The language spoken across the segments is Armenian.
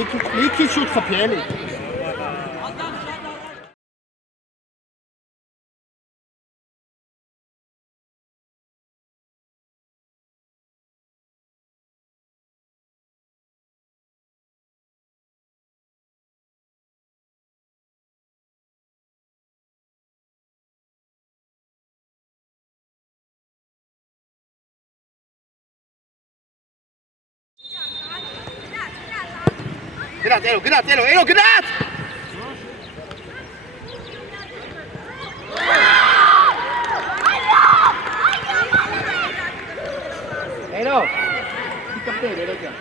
Լիքի շուտ խփի էլի։ Գնաց, էլո, գնաց! Էլո, կպտեր, էլո ջան։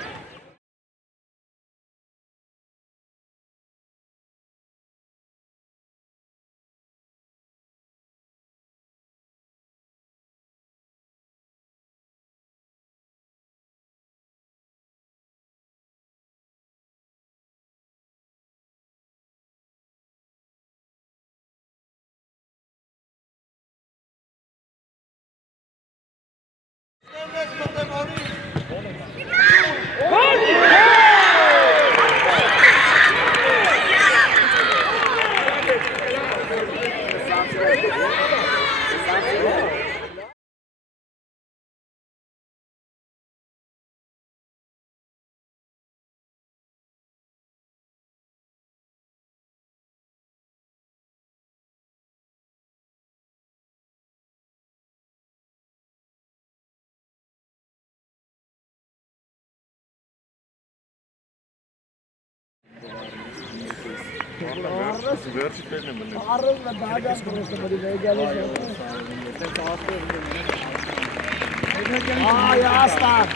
Ay aslan.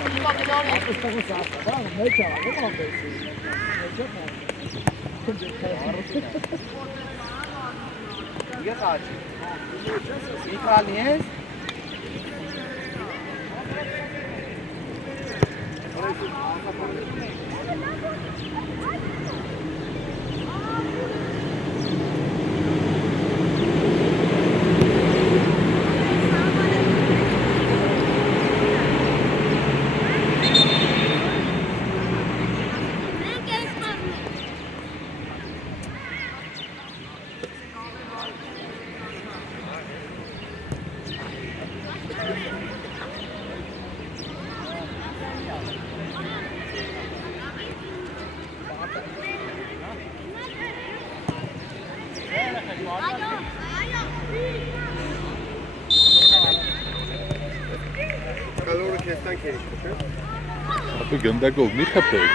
Ապա գնդակով մի խփեք։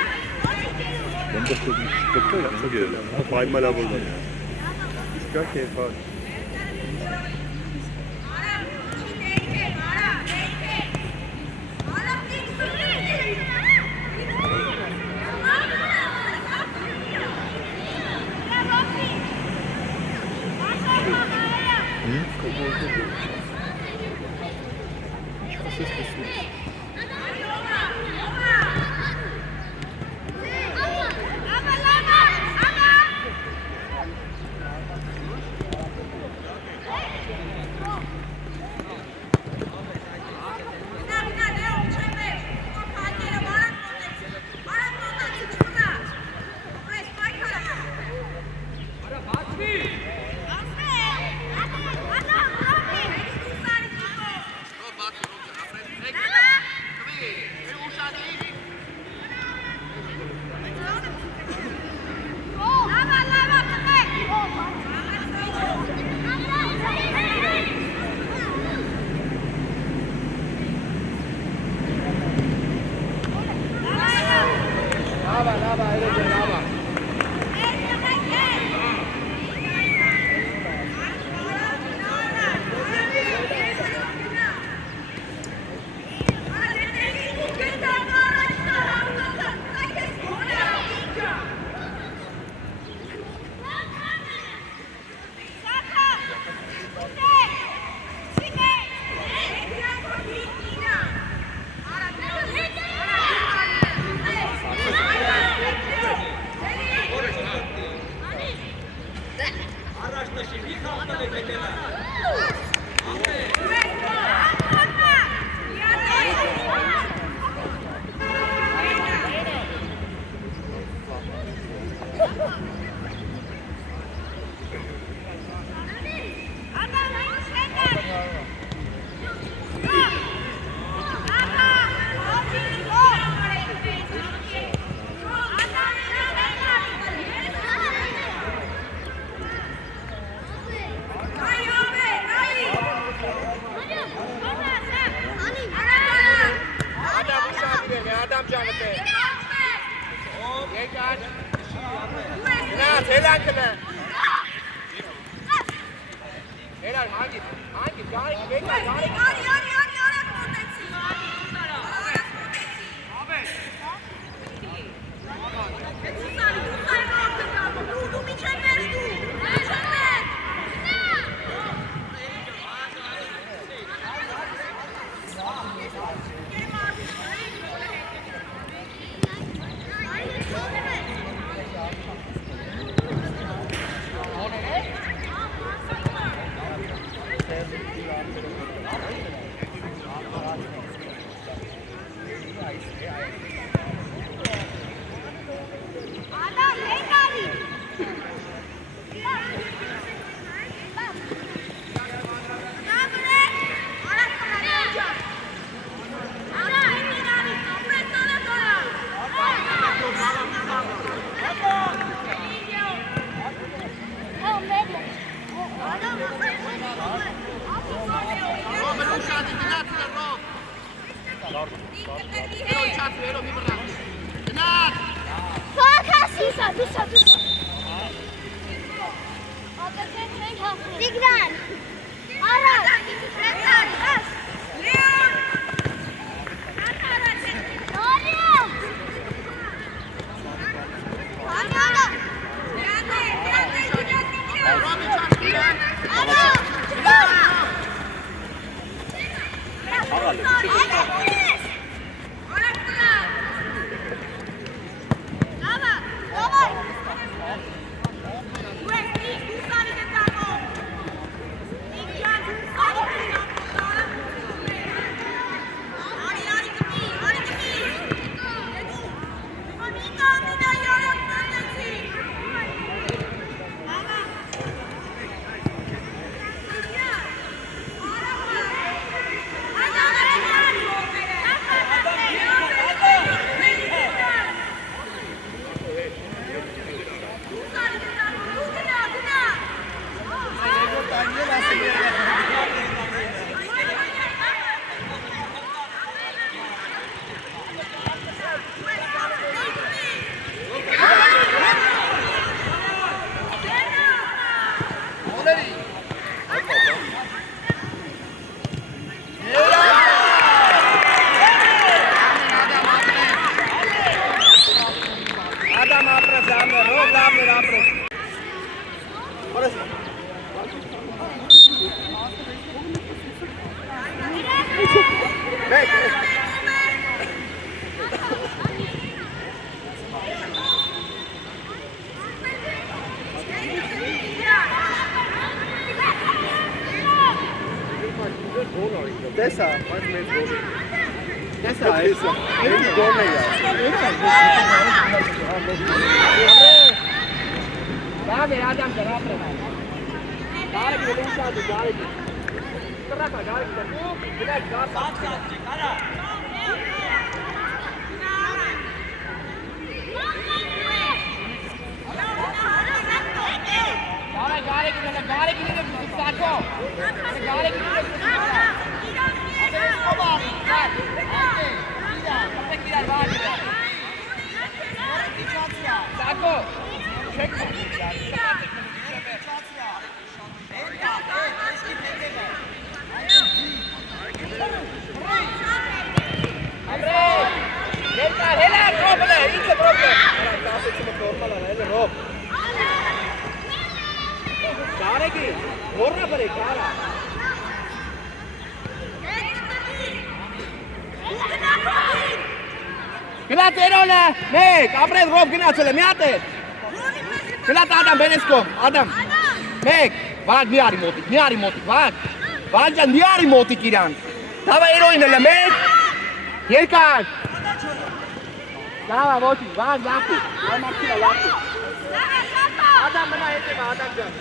Գնդակով մի խփեք, պայմանավորվում է։ Իսկ կա կերպար։ Helan kılı. Helal hangi? Gari, bekler, gari. Dessa, mais ou menos. Dessa, essa. Ele come aí. Dá, Adam, dá pra lá. Dá, que vem cá, dá. Terra pra dá, que dá. Dá, dá. Gare ki ne saco. Gare ki ne saco. Abe isko var. Gel. Hadi. Gida. Kapek gider var. Saco. Çek. Abre. Hela problem. İlk problem. Daha seçimi normal ara. Rob. Gare ki. Korna pare gara. Gila terole. Mek, apre Rob gina cele miate. Gila Adam Benescom. Adam. Mek, vag niari motik, vag. Vag jan niari motik iran. Tava eroinele mek. Yerkan. Tava motik, vag laku. Vag makina laku. Adam bana ete ba Adam jan.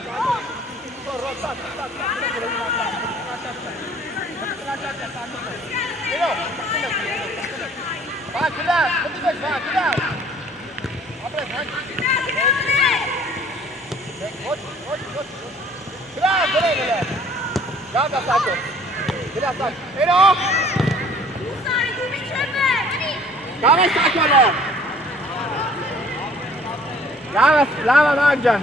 Vag gila, betul vag gila. Apre vag. Gila, gila. Ganda sako. Gila sako. Ero. Kame sako le. Լավ Վահագ ջան։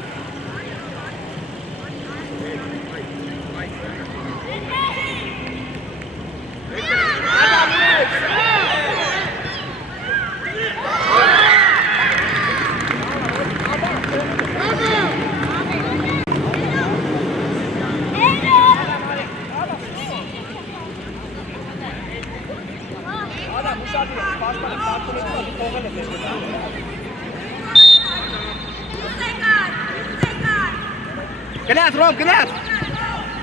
Գնաց Ռոբ, գնաց։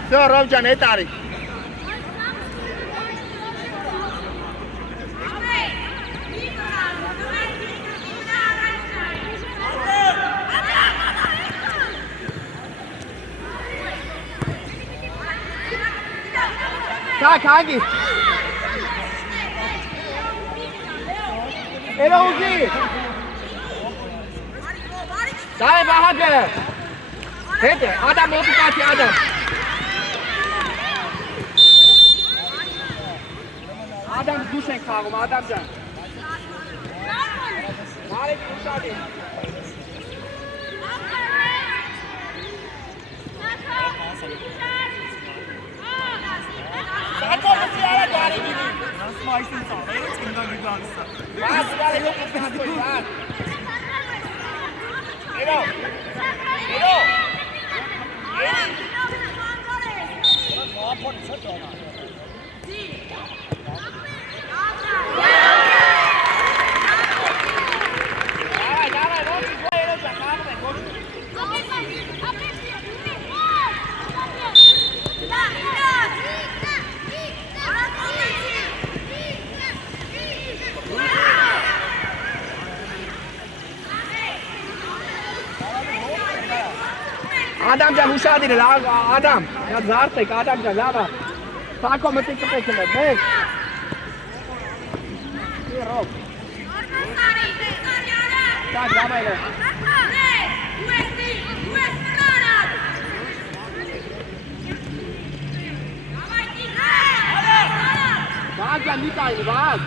Всё, Ռոբ ջան, հետ արի։ Սակ, հանգիստ։ Էլո ուզի։ Դայ Վահագը։ Հետ է, Ադամ մոտիկացի, Ադամ։ Ադամ դուշ ենք խաղում, Ադամ ջան։ Մարիկ ուշադի։ Սակորսի արա գարի գինի։ Ասմա այսին ծավերից կնդագի գալիսա։ Ես գարի հոք կնասոյ, վար։ Էրո, էրո։ Ադամ ջան ուշադիր էլ, Ադամ, նա զարթեք, Ադամ ջան, լավա, սակո մտիկ կպեք էլ, մեկ, Ռոբ, սակ, լավա էլ է, Վահագ ջան, մի կայնի, Վահագ,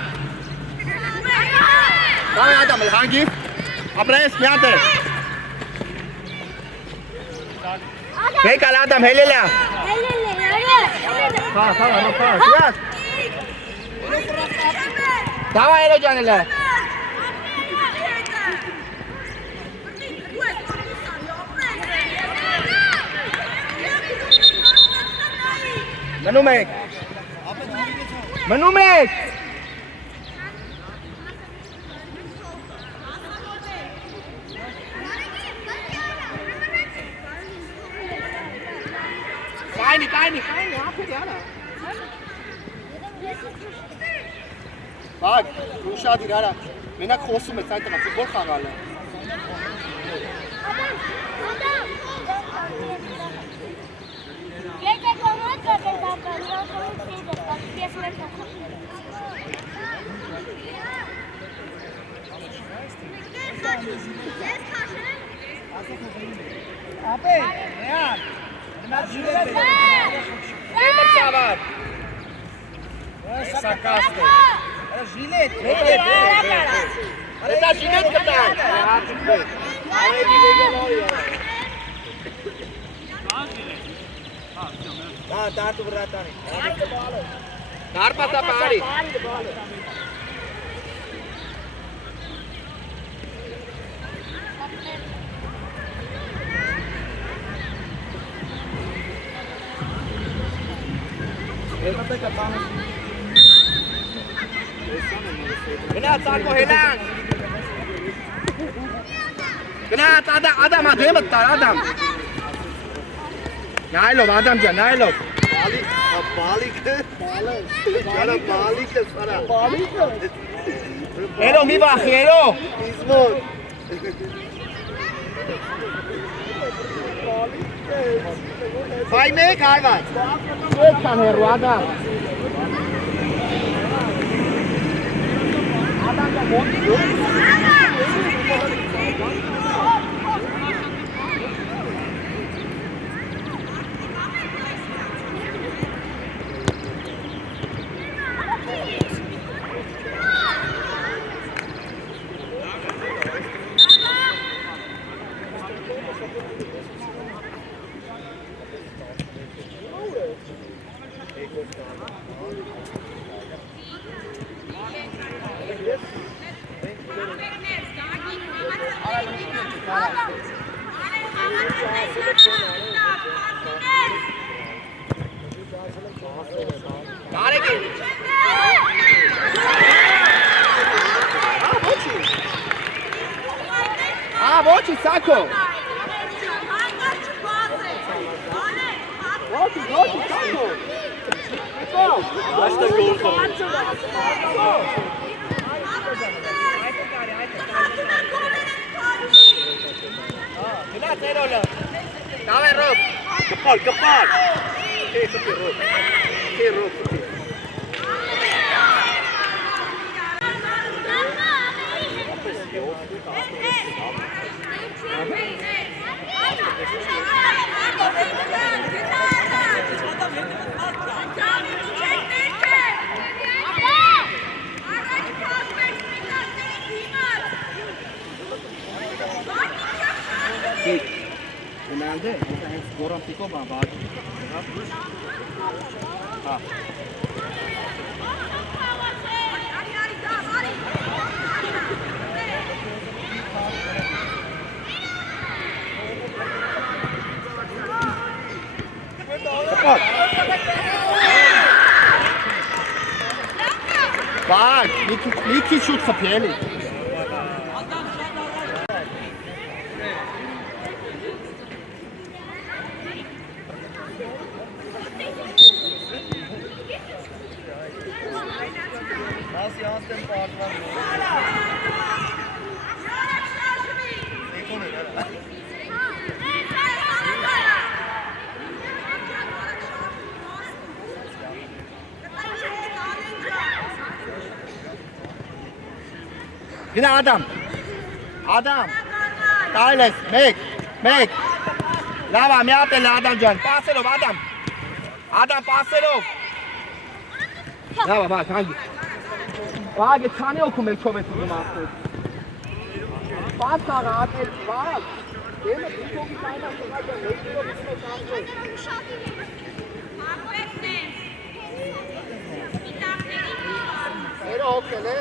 լավա Ադամ էլ, հանգիվ, ապրես, միատ է, Մեկ ալ Ադամ, հելելա։ Հա, սիաս։ Դավա էլո ջան էլա։ Մնում եք։ Մնում եք։ Կայնի, ապեր յարա։ Վահագ, ուշադիր արա, մենակ խոսում ես այդ տղա, ֆուտբոլ խաղալ է։ Եկեք ոմոտ կապել բապան, ռոքոմիտ սիդը, պասպիես մեր տախա։ Ապեր, նեան, նմատ ժիրել է։ Էմր ծավար։ Սակաստ է։ Ժիլետ, Արե դա ժիլետ կտակ։ Հա, դարդու վրատանի։ Դարպասա պարի։ Գնաց արկո հելան։ Գնաց Ադամ, դեմդ տար, Ադամ։ Նայլով, Ադամ ջան, նայլով։ Բալիկը, բալիկը սարա։ Բալիկը։ Էրո, մի վախի, էրո։ Իզմոտ։ Վայ մեկ հայված։ Եկ կան հերու, Ադամ։ Ադամ ջան, մոտի։ Voci, Sacco! Voci, Sacco! Lascia il gol. Dai, Rob! Kapal! Che Rob. Genelde, Goran Piko var. Ha. Kapat. Bak, Niki şut kapıyeli. Yine Adam. Tyles, Meg. Lava, miate la Adam Can. Paselo, Adam. Paselo. Lava, bak hangi? Bak, jetzt kann ich auch kommen, gemacht wird. Was da Rad ist, was? Dem ist nicht so gefallen, dass du halt der nächste Uhr nicht mehr sagen willst. Jeder okay, ne?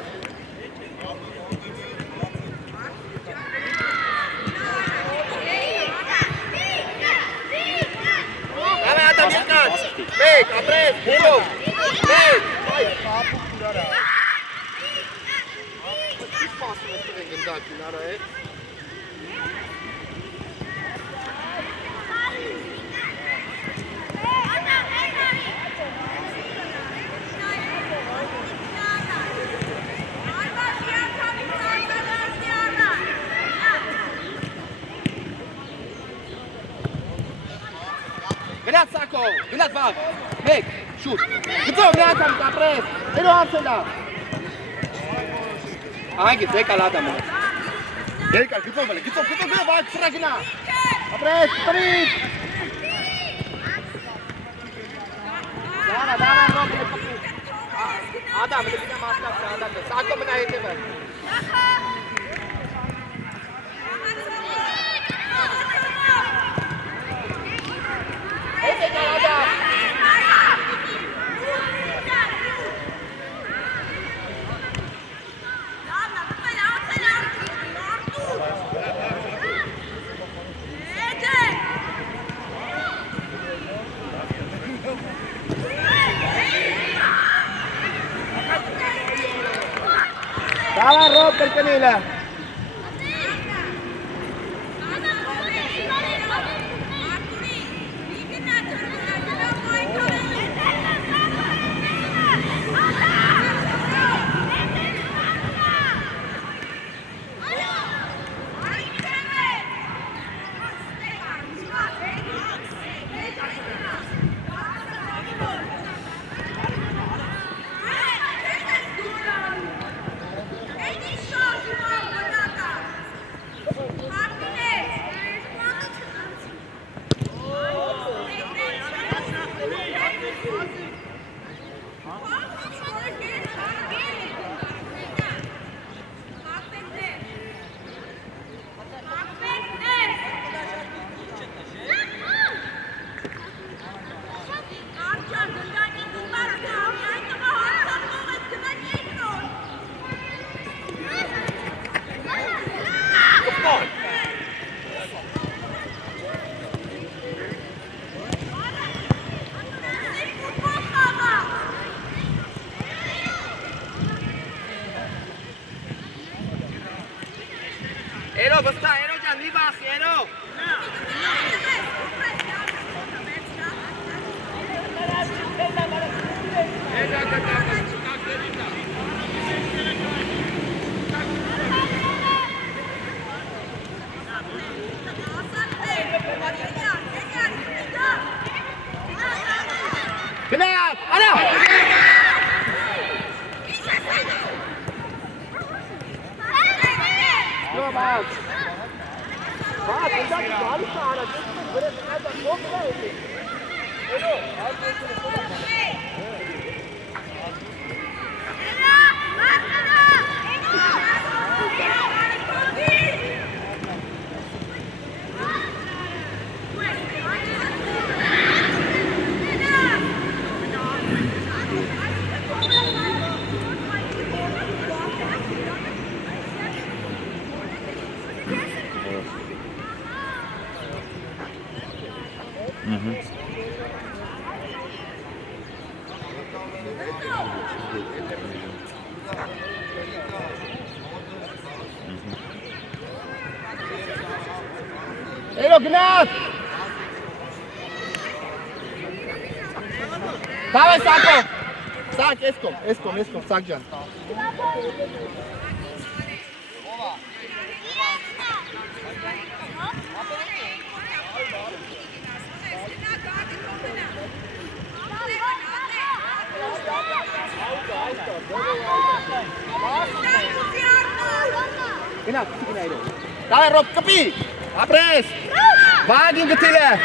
Meg, Andres, Hero! Meg! Que fácil nós podemos andar aqui na areia. Grenat, Sacco! Grenat, var! Meg, shoot! Gito, grenat, Andres! Hero, Amsterdam! Hangi, Dekal, Adam! Dekal, gito, var! Fragina! Andres, sprint! Dana, Rob, Adam, lebih na maskap sa Adam. Sacco, menahin mo. Dala, Rob, del Canila. Eno. Knap! Ana! No, Bas. Bas, ich sag, du hast nicht da, das ist einfach so viel. Eno, Eno, Gnat! Dawaj, Sako! Sak, Eskom, Sakjan. Gnat, dawaj, Rob, kapi! Apres! Wagen getille!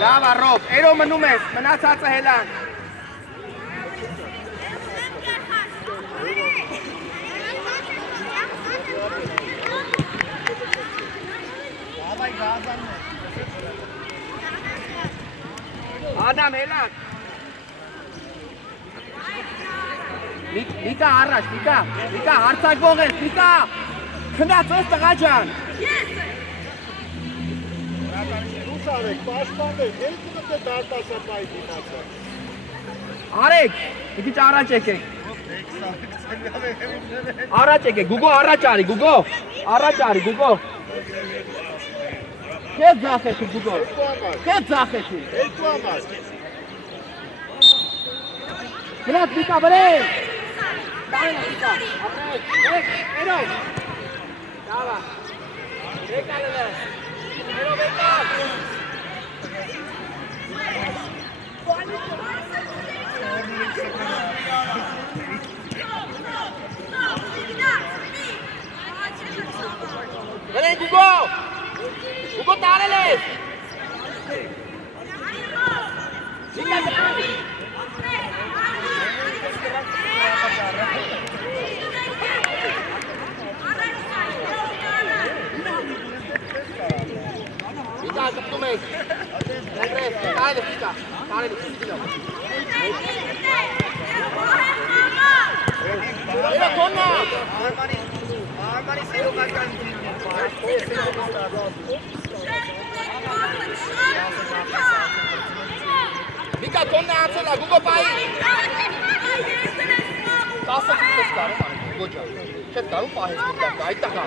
Lava, Rob. Eno manumes. Manasa sa helan. Adam, helan. Mika, Arash, Mika, hartzak bogez, Mika! Knat, ez da gajan! Arek, iki ara çekek. Ara çekek, Gugo ara çağırı, Gugo. Ara çağırı, Gugo. Kes zaheti, Gugo. Kes zaheti. Knat, Mika, bre! Dai, Mika. Arek, Eno. Dava. Bekalele. Eno, bekal. Vem, Gugo! Gugo, tare-les! Fica, tu mês. Andrés, tare, fica. Tare, fica. Mira, Konna! Armani selo kaçan. Mika, Konna atsana, Gugo pai. Kasa kes karo mane, Gugo ja. Kes karo pahe Mika, aita ka.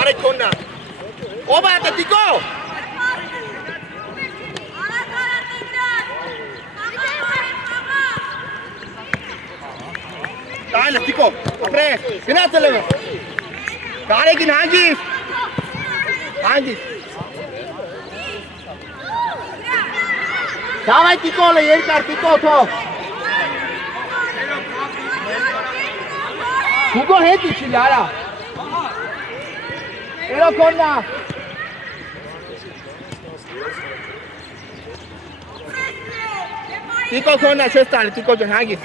Are Konna. Oba ata Tiko. Dai, Tiko. Apres. Gnat leva. Kare ki Hangis. Hangis. Davai Tiko le yer kar Tiko tho. Gugo he kichi yara. Eno Konna. Tiko Konna chestare, Tiko jan Hangis.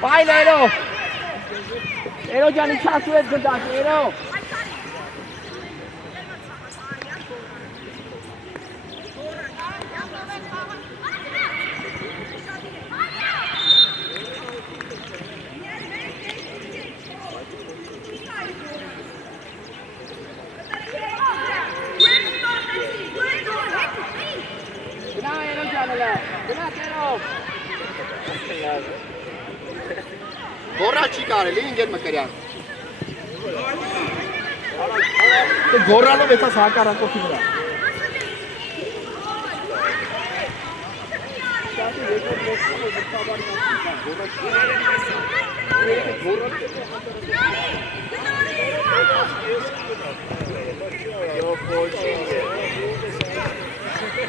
Pai Eno. Eno jani chasu et ganda Eno. կարելի ինգեր մկրյան։ Դե գորալով էցաս հակառակորդի վրա։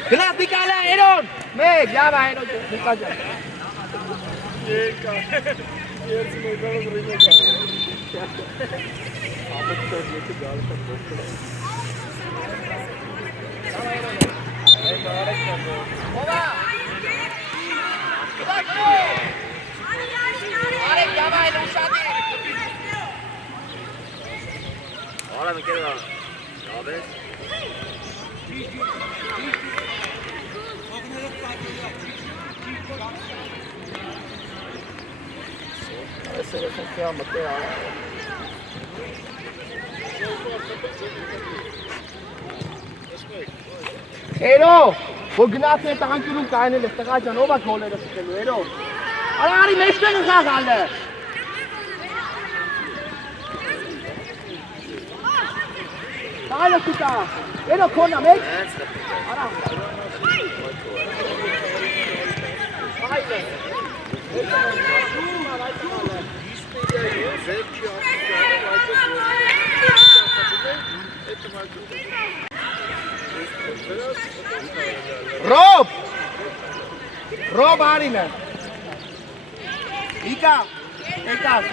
Գնաց Նիկալա, Էրոն, մեկ, լավա Էրոն, նկաջա։ Ahora me quedo. ¿No ves? Էրո, որ գնացել է տղանկյուրում կայնել ես, տղա ջան, ով է գոլերը սկելու, Էրո։ Արա արի մեջտեղ է խաղալը։ Տայլը կուտա, Էրո քոնա մեկ։ Արա։ Այլը։ Ռոբ արինը Իկա, եկար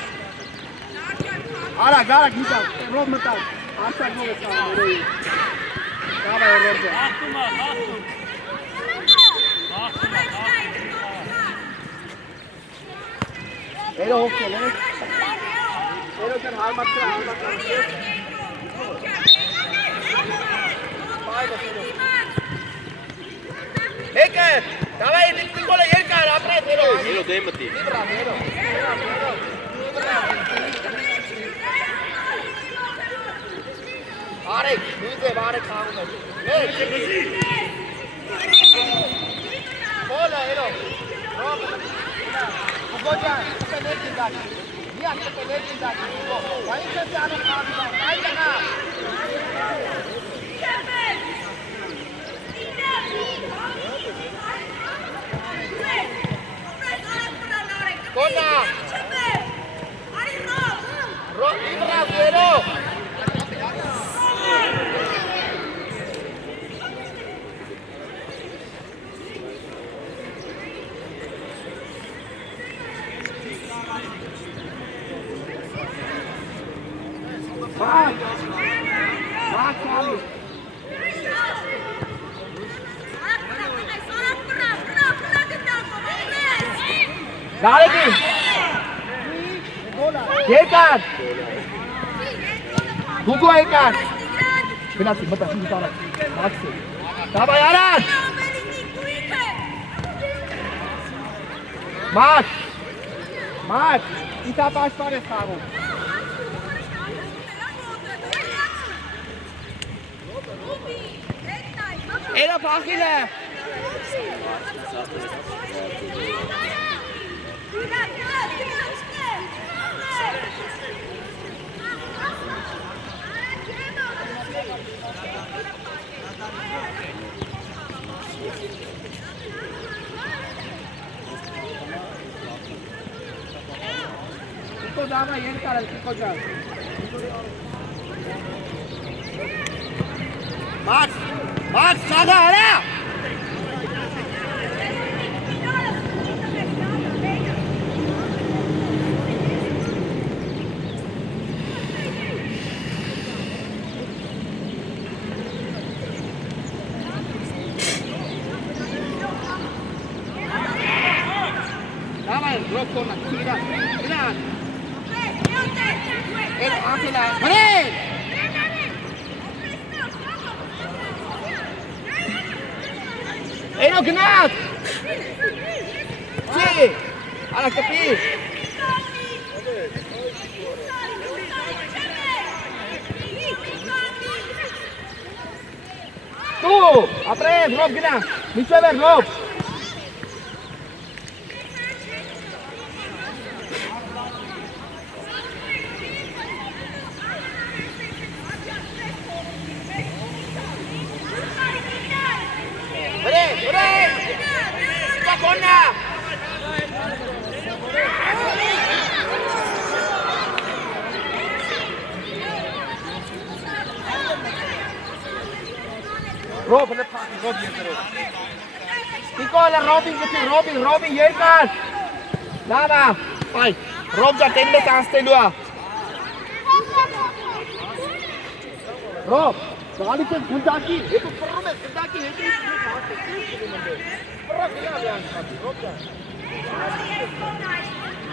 Արագ, Իկա, Ռոբ մտար Արցակ նով է սաղում երոյի Կավա է Ռոբ ջան Էրո հոգել է Էրո ջան հարմատրա Հեկեր, դավայ Նիկոլը երկար ապրեց Էրո Elo դե մտի Արեք, նույն ձև արեք խաղում է Բոլը Էրո Ուգո ջան, կպելեք ինձակի Միա կպելեք ինձակի Բա ինչ ես անում խաղում Այ ջանա Կոնա Ռոբ, իբրավ Էրո Գարեգին Երկար Գուգո երկար Գնացի, մտա, շինի տարակ Մաքսի Դավայ արած Մաք Իտապ աշխար ես խաղում Էրո պախիլ է Կիկո դավա երկար էլ Կիկո ջան Մաքս սաղա արա Rob corner, tira, tira. Ángela, ¡Manuel! ¡Eno, Gnat! Sí, a la capi. Tú, atrás, Rob, Gnat. Micho ver, Rob. Rob, hılı pati, Rob yeter o. Nikola, Robin getir, Robin yerken. Lama, ay. Rob da tenle tanstelu. Rob, galite gundaki, eto promes gundaki hedi. Rob da.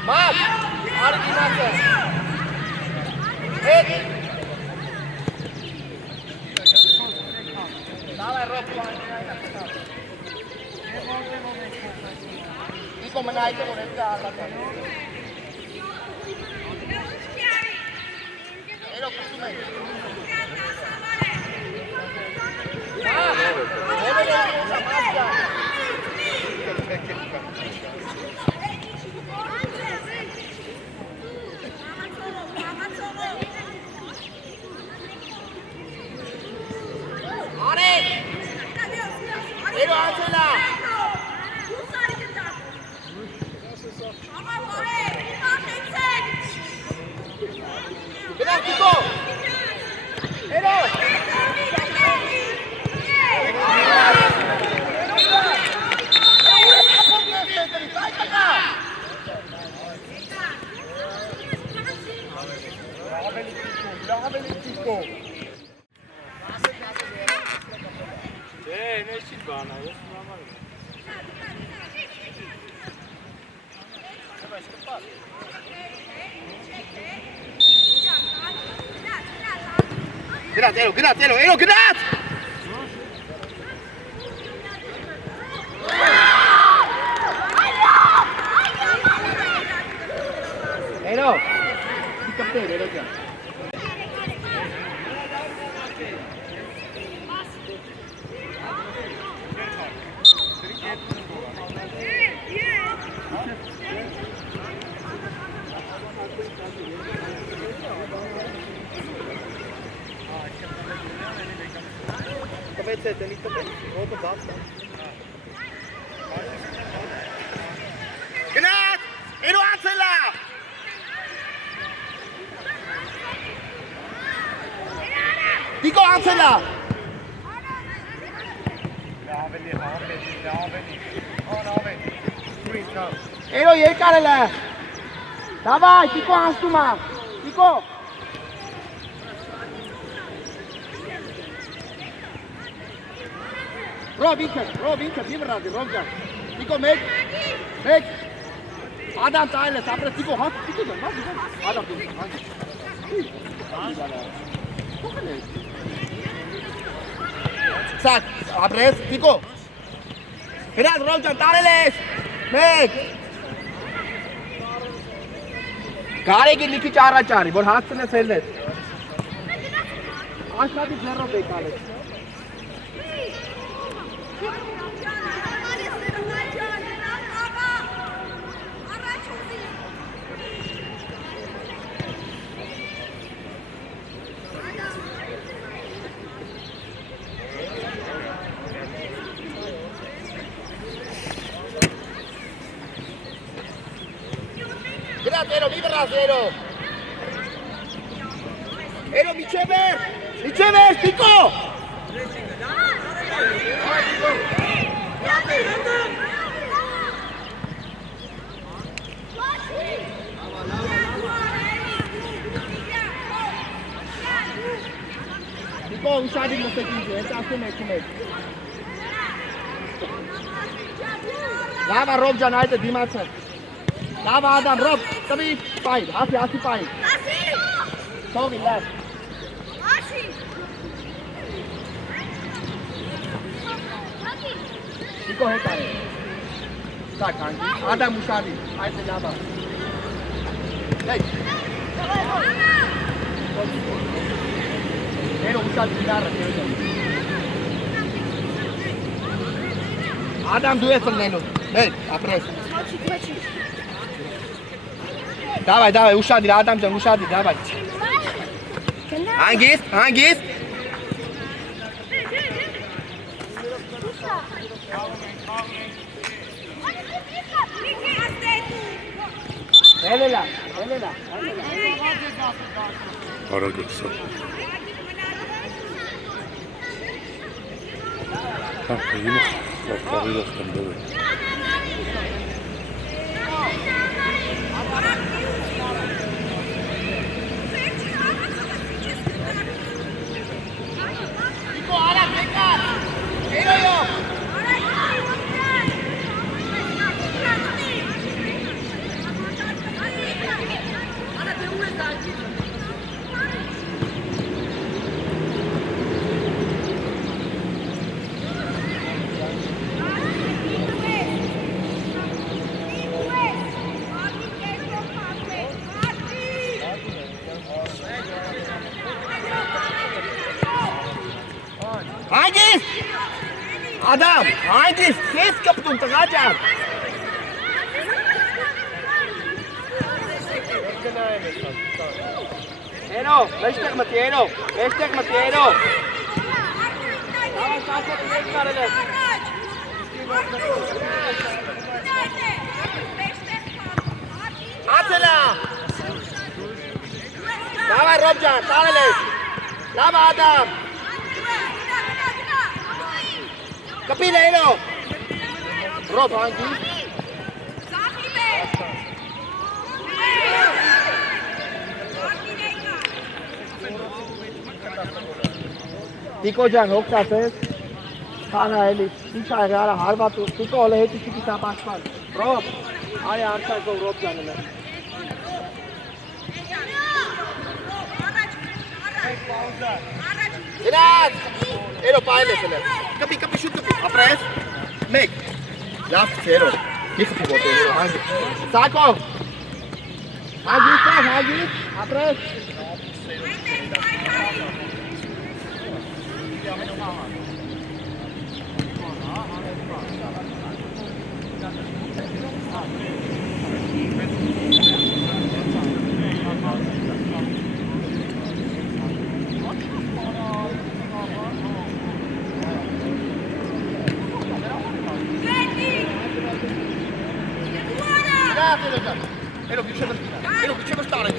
Mat, arginate. Hey. Давай, Rob. Iko menaikkan udah jalan. Elo kusume. Elo Angela. Biraz Tiko. Elo. Ne için bana? Grazie, Elo, grazie! Elo! Si capite, Elo già. Come siete? Lì molto basta. Gnat! Elo Angela! Tiko Angela! Elo yerkarele! Давай, Tiko Angstuma! Tiko! Rob, bir bıraktı, Robcan. Tiko, Meg. Adam tayla, sapra Tiko, hak, Tiko da, nasıl? Adam dur, hangi? Sat, abres, Tiko. Biraz Robcan, tayles. Meg. Gare ki liki çara çari, bol hath se sellet. Aşağı bir zerro bekale. Grazie, libera Zero. Elo, Micever, Tiko. Tiko, usiadł na sekundę, jest asymmetryk. Dava Rob Janajte Dimace. Dava Adam Rob, tabii fine, Asi fine. Sorry, left. Tiko heta. Tak, kanki. Adam usiadł, ajte Dava. Hey. Elo usiadł gitarra, Adam duetul Nelu. Hey, apres. Dawaj, usiadł, Adamcan, usiadł, dawaj. Hangis? Elela. Para göster. Yine farklarıyla sıkıntı. Niko, Adam, tekrar. Geliyor yok. Hangis! Adam, Hangis, ses kapıdım takacağım. Eno, beştek Matieno, beştek Matieno. Tamam, kalkıp tekrar edelim. Atilla! Давай, Robcan, Taleles. Давай, Adam. Kapıyla Eno. Rob hangi? Tiko Can, hoogstaat Hanna Ellis, Isha Gara, Harvat, Tiko ole heti Tiki Tapaspan. Rob, Ali Arsa go Rob Can'la. Sinan! Eno paile sele. Kapi shoot kapi. Apres. Make. Last zero. Kick kapi bote Eno hangi. Sako. Hangi. Apres. Eno più c'è stare.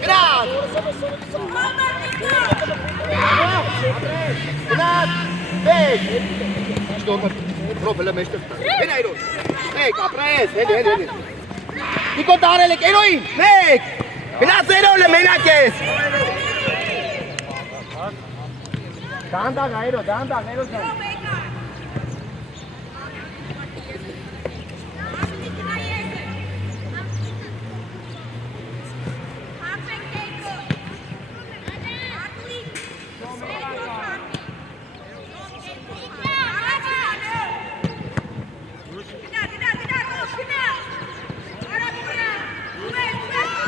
Grazie. Grazie. Stop. Proprio meester. Hey, Eno. Hey, apres. Hey. Nico Tarelek, Enoin. Mek. Grazie Eno le menakes. Danda Eno.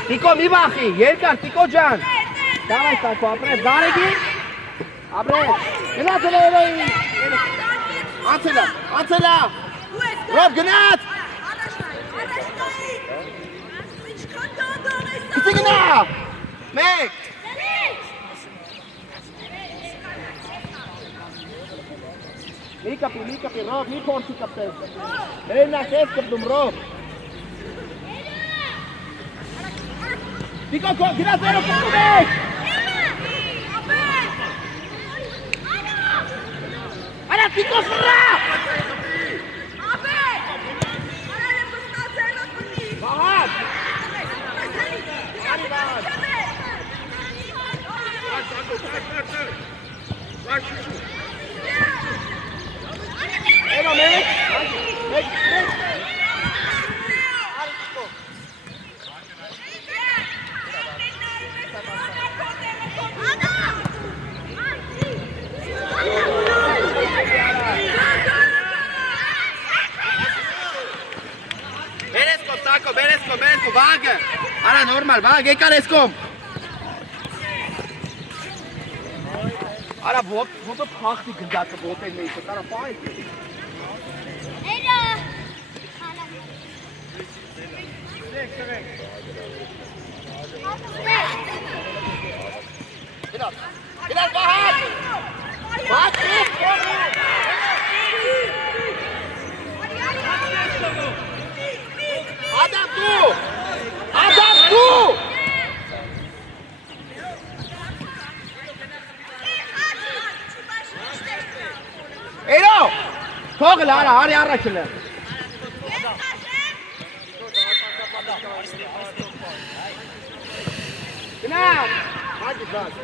Tiko mi bahi, Yerkar, Tiko Can. Давай, Sako, apres, Daregi. Apres. Gnațele, eroi. Anțela. Rob, gnaț. Câți gna? Mek. Mikapi, Rob, mi porți capten. Elena, kes captum, Rob. Tiko, grazie, Eno, Mek. Ada Tiko Serra! Bahat! Eno, Mek! Beresko, vage! Ara, normal, vage, Kareskom! Ara, wat op prachtig dat gebod in deze, daar een paar keer. Gidad, Bahat! Bahat, Adam, tu! Eno! Թողը լարա, արի առաջ լը։ Գնա։ Հաջի բաց։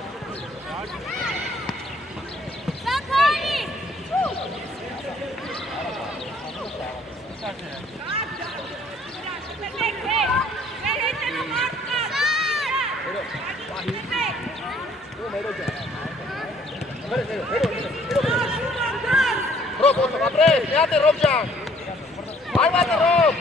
Սակարի։ Ռոբ, ապրել, միատ է Ռոբ ջան։ Արվատ է Ռոբ։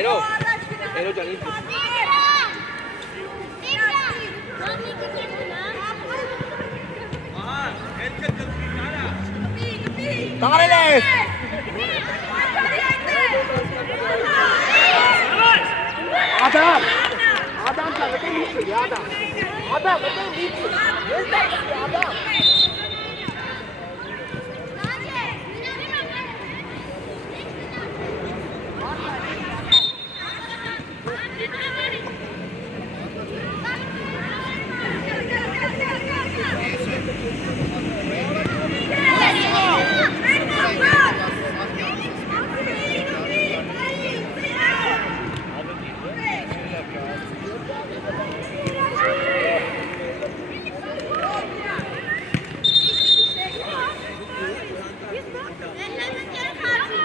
Էրո ջան, ինձ։ Տարել ես։ Adam ջան, մտել իջի, Adam, մտել իջի։ Adam։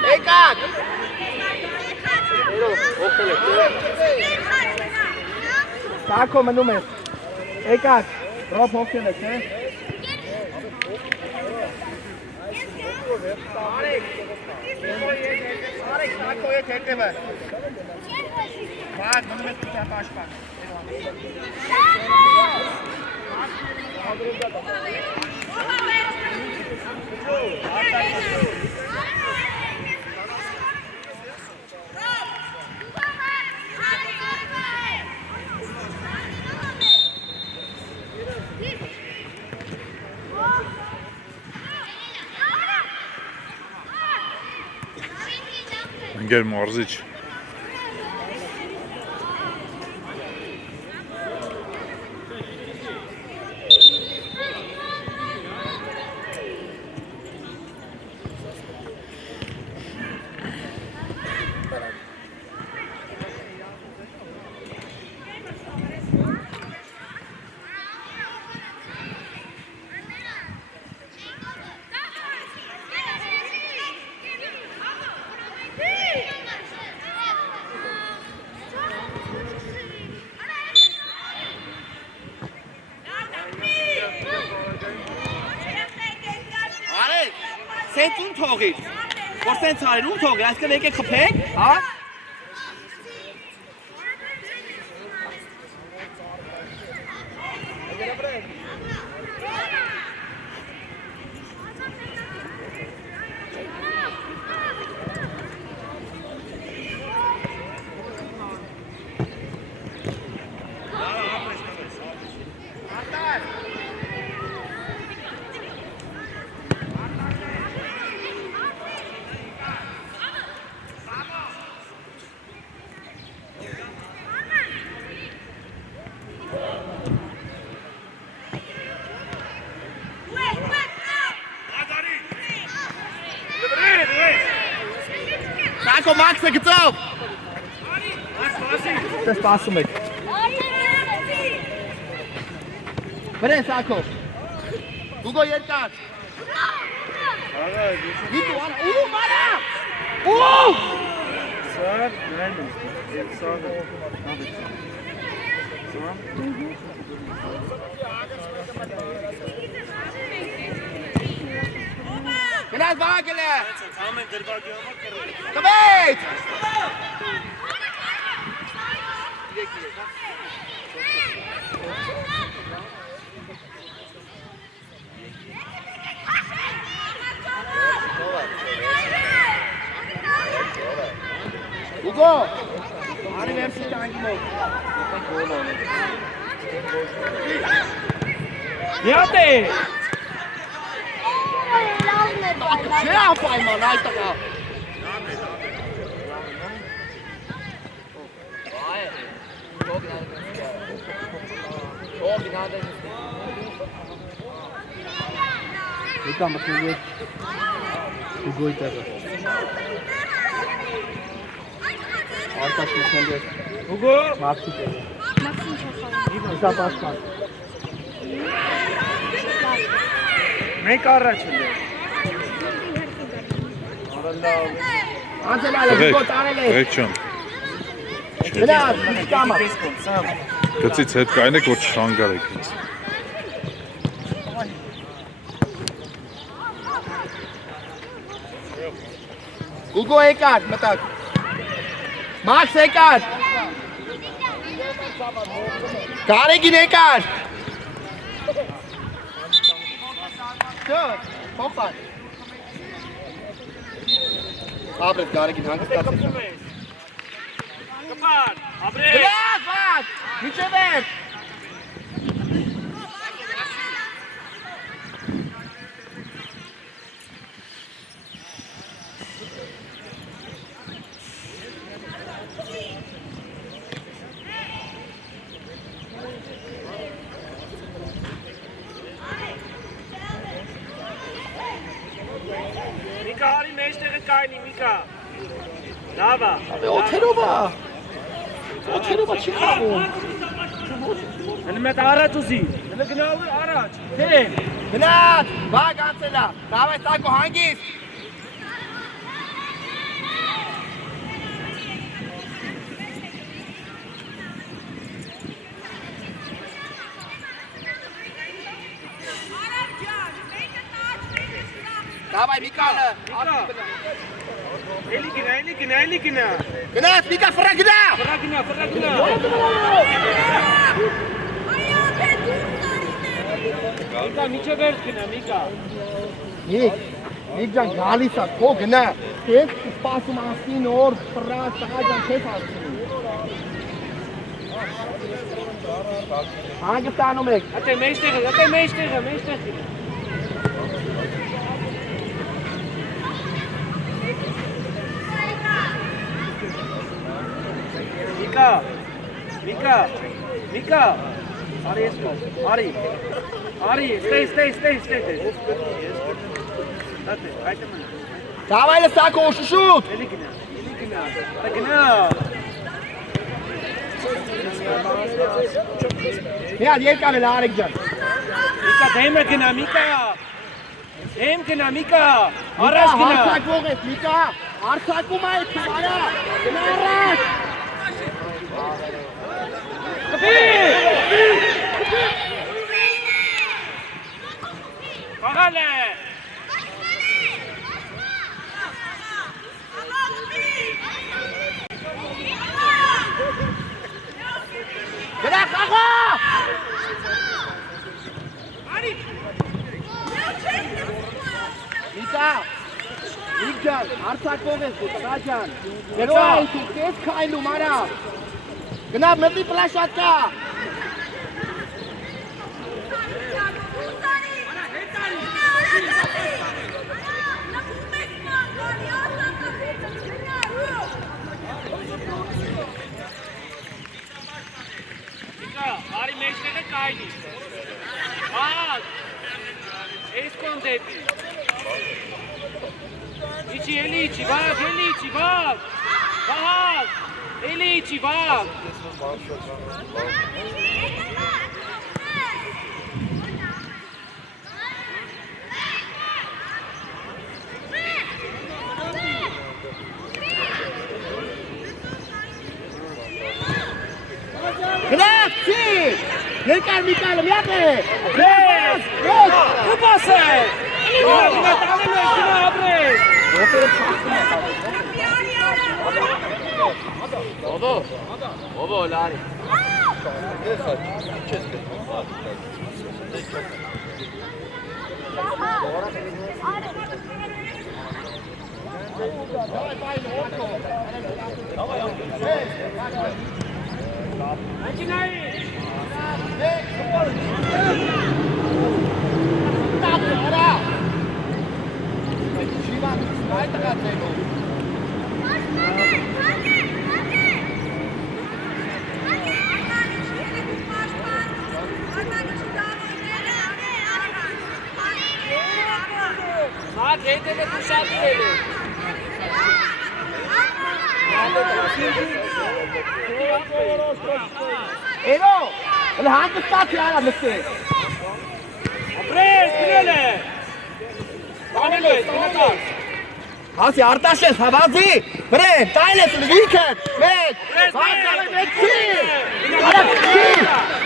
Եկակ։ Սակո մնում ես։ Եկակ, Ռոբ հոգել ես, Արեք, Սակո ետ հետևը։ Բակ, մնում ես պիտապ աշպակ։ Ընկեր մարզիչ։ Սենց ում թողիր, որ սենց արիր ում թողիր, այսքան եկեք խփեք, հա? Սակո Մաքսը գծով։ Դες սպասում եք։ Վրեն Սակո։ Ուգո երկար։ Գիտու արա, արա։ Սար, նայն եմ, սարը, Գնաց բաղակել է։ Կվետ։ Ուգո, արի վերցի տանկի մոտ։ Միատ է։ Չէ ապայման այդ տղա։ Եկա մտնել է Ուգոյի տեղը։ Արտաշ մտնել է Ուգո Մաքսի տեղը։ Մաքսին չախալի։ Եկա Պաշկան։ Մենք առաջ ենք։ Անցել գոտ արել է։ Ղեկչան, Գնաց, կամա։ գծից հետ կայնեք, որ չխանգարեք ինձ։ Ուգո եկար, մտակ։ Մաքս եկար։ Գարեգին եկար։ Չոր, փոխան։ Ապրես Գարեգին հանգստացի։ Կպան, ապրես։ Գնաց, բաց, միջև եք։ Միկա հարի մեջտեղը կայնի, Միկա։ Լավա։ Օթերովա չի խաղում։ Հենց մետ առաջ ուզի։ Հենց գնալու առաջ։ Դեն։ Գնաց, բակ անցելա։ Դավայ տակո հանգիստ։ Դավայ Միկալը։ Էլի գնա։ Գնաց, Միկա ֆրա գնա։ Ֆրա գնա։ Միկա միջև վերջ գնա, Միկա։ Միք ջան գալիս է, քո գնա։ Ես սպասում ասին օր ֆրա տղա ջան քեզ ասում։ Հանգստանում եք։ Ատե մեջտեղը։ Միկա, արի եսկո, արի, ստեյ, ատե, այդը մնա, Դավայ լսակո շուշուտ։ էլի գնա, Մի հատ երկար էլ Արեգ ջան։ Միկա, դեմ գնա, Միկա, առաջ գնա, Հարցակվող ես, Միկա, հարցակում այդ արա, գնա առաջ։ Պաղալ է, Գնա խաղա։ Միկա, Միք ջան, հարցակվող ես դու, տղա ջան։ Գնա ինքու, կես քայլում արա։ Գնա մտի պլաշատկա։ Միկա, արի մեջտեղը կայնի, բաղ, ես կոն դեպի, էլի իչի, բաղ, էլի իչի, բաղ, Գրացի։ Երկար Միկալը, միատ է։ կպաս է, գնա տանելու ես, գնա ապրես, Ովո, լարի։ Ա գետերը դու շատ դել է։ Էրո, հələ հանգստացի արա մստես։ Ապրես, գնել է։ Բանել ես, գնացած։ Հասի արտաշես, հավազի, վրեմ, տայլ ես լվիքըտ, մեկ, վարկալը մեկցի, արակցի։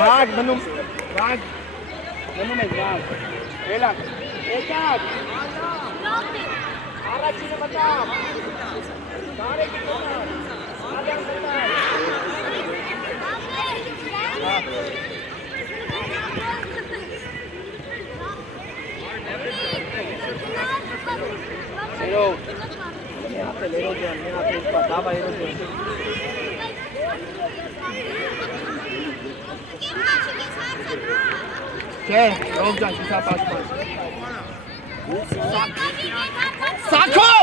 Vag, mնում ես, վag, էլակ, եկակ, առաջինը մտամ, դարեկի մտամ, ադամ մտամ, Էրո, մի հատել, էրո ջան, մի հատել, դավա էրո ջան Չէ, ռոմ ջան, կիսա պաշպան Սակո!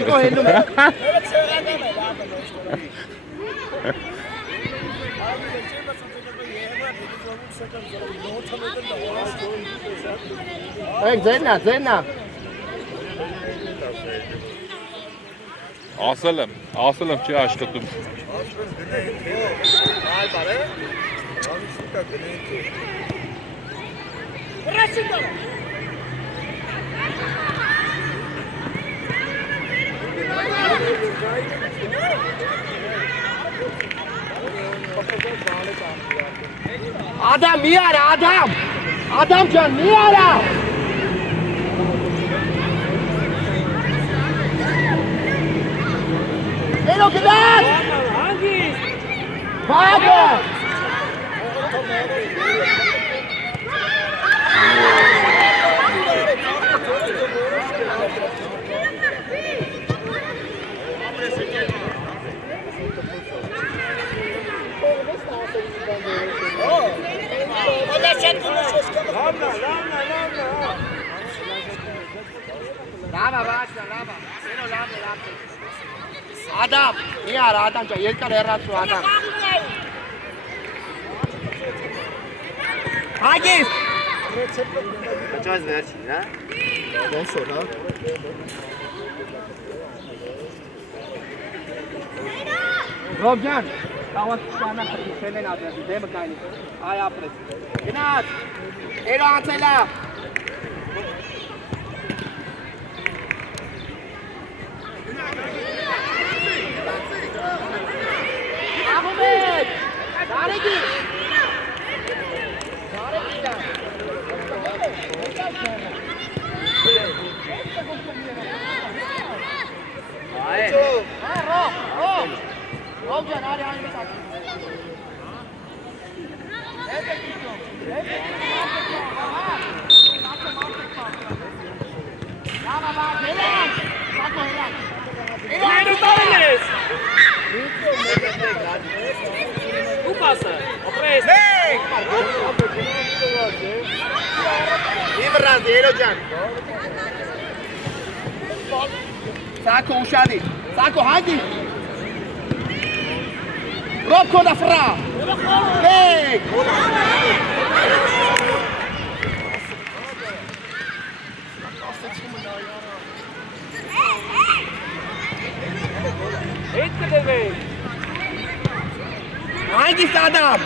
Իգո հելում է ձեննա Ասել եմ չի աշխատում Այ բարե Adam մի արա, Adam ջան, մի արա Էլո գնաց Հանգիստ Վագը Adam, մի արա, Adam ջան, երկար հեռացու, Adam Հագիստ Հաճած վերջին, հա? Ոնսոր, հա? Ռոբ ջան, տավատ շանա խրիքել են ադրեսի, դեմը կայնի, այ ապրես Գնաց, էրո անցելա Աղումետ, դարեգի Ռոբ ջան, արի հանի մեսակ Ներու տարել ես Ու պասը, ապրես Մի վրազ, երո ջան Սակո ուշադի, Սակո հագի Ռոբ կոդա վրա Մեկ Հետ կդվեք Հանգիստ Ադամ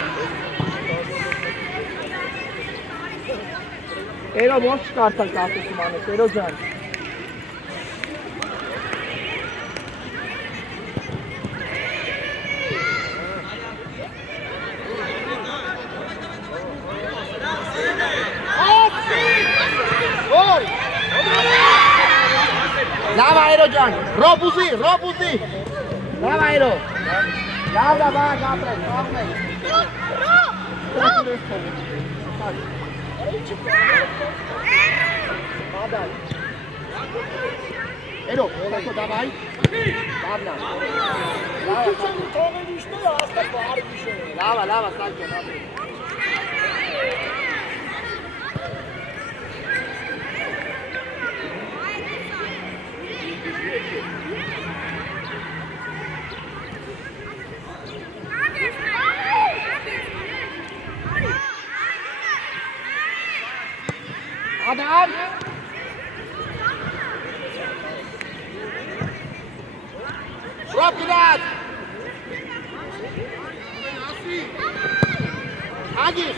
Էրո ոնց չկարդան կասեցում անես, էրո ջան Լավ այր Այրո ջան, ռոբ ուզի։ Լավ այրո։ Լավ բակ ապրես, ապրես։ Падай. Այրո, ոլակո դավայ։ Լավնա։ Լավա, սակյո, լավ։ Adam! Rob gelaat! Hagi!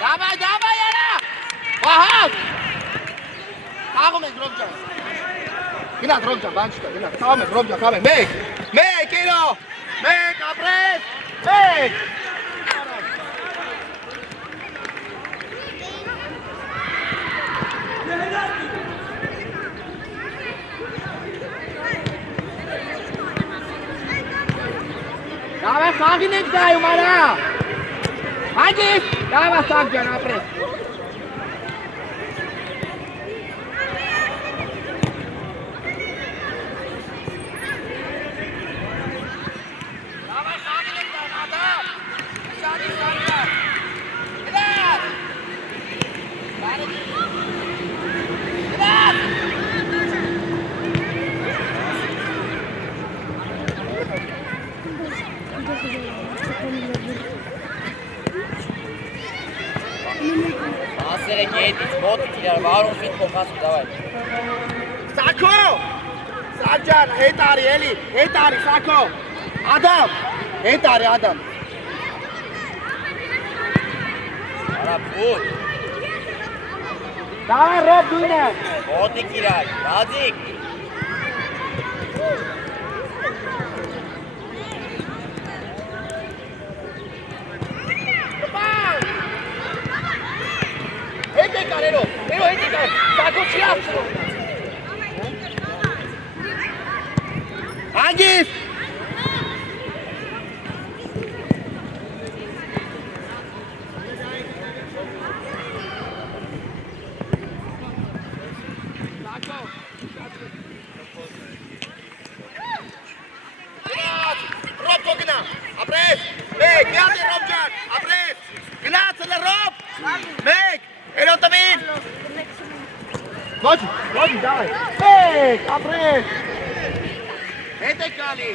Давай, Яна! Вахат! Кагом եք Ռոբջան։ Գնաց Ռոբջան, բան չկա, գնաց։ Կաղում եք Ռոբջան, կաղում եք։ Մեկ, իրո։ Մեկ, ապրես։ Մեկ։ Լավ է, խաղին եք դայում, արա։ Հագիս, լավ է, Սակջան, ապրես։ Սակո, Սաջան, հետ արի, էլի, հետ արի, Սակո, Ադամ, հետ արի, Ադամ։ Արա բուտ, Դավայ Ռոբ դույն է։ մոտիկ իրար, Ռադիկ։ Հետ եկար, էրո, հետ եկար, Սակո չի ապսրո։ Հանգիս։ Ռոբ կոգնա, ապրես, մեկ, միատ է Ռոբ ջան, ապրես, գնացել է Ռոբ, մեկ, էրո տվին, ոչ, դավայ, մեկ, ապրես, հետ է կալի,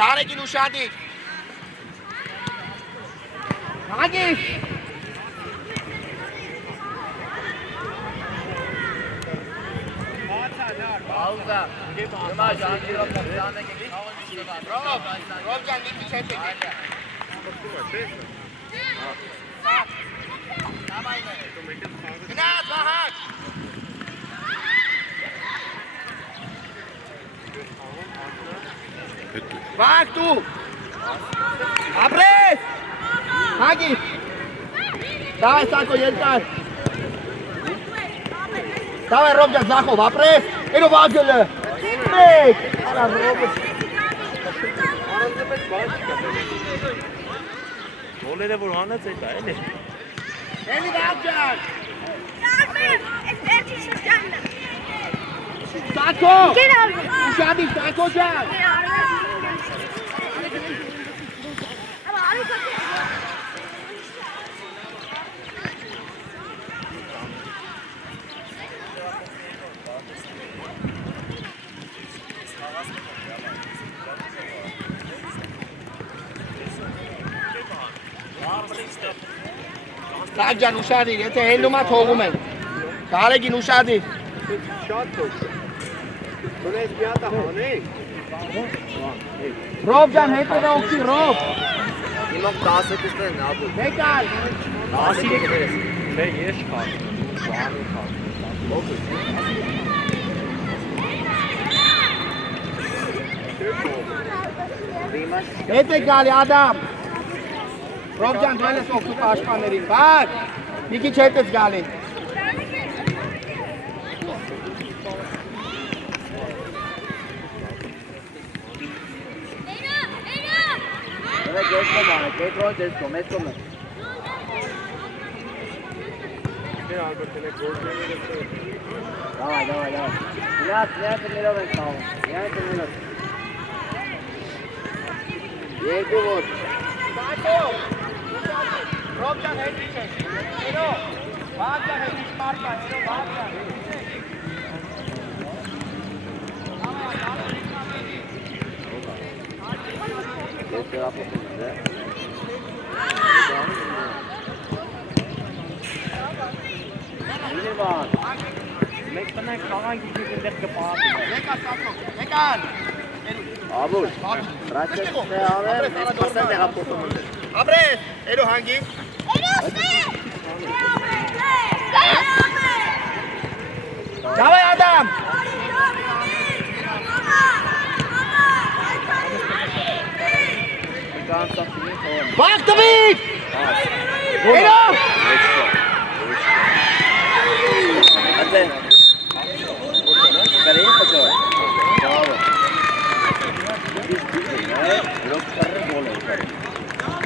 կարեկին ուշադիկ, հագիս, Pauza. Nima Jahangir kapitan ne ki? Rob jan bir şey çek. Günah Bahar. Bak tu. Apres. Hagi. Давай Сако yentar. Давай Робjan Захов, apres. Eno vagele. Մեկ, արա Ռոբոտ։ Արանձը պես բան չկա։ Գոլերը որ հանած է դա էլի։ Էլի Ռոբջան։ Սակո։ Ուշադի Սակո ջան։ Սակջան ուշադիր, եթե հելնումա թողում են, կարեգին ուշադիր։ Շատ թող։ Դունես միատա հանեք։ Ռոբ ջան, հետը օգտի, Ռոբ։ Իմոք 10 կստեն աբու։ Մեկալ։ 10 կերես։ Դե ես խաղ։ Բանը խաղ։ Հետ է գալի Ադամ։ Ռոբ ջան, դու ես օգնում պաշտպաններին։ Բաց։ Մի քիչ հետ ես գալի։ Давай. Снять тренировок стал. Снять тренировок. Երկու ոտ։ Ռոբ ջան, հետ իջեք։ Հետո։ Բաց ջան, հետ իջ մարկա, հետո բաց ջան։ Ես դրապետում է։ Իլիվան։ Մեկ տնենք խաղանք իջեք այնտեղ կպահատում։ Եկա Սամսոն, եկան։ Աբուլ։ Ռաչեստը ավել, մեծ պասեն դեղապոտում է։ Ապրես, էլո հանգիստ։ Давай, Ադամ։ Բակ տվիկ։ Էլո։ Ատեն։ Կարի խոչո։ Բավը։ Լոք կարը գոլ է։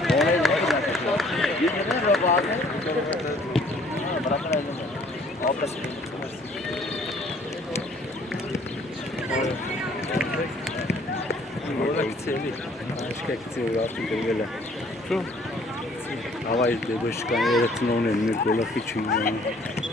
Գոլ է լոք։ Դիները ռոբաը։ Բրակը։ Օպս։ Գոլակցելի։ Աշկակցելի արդեն դրվել է։ Շո։ Հավայ դեպի շկաները տնոն են մեր գոլակի չին։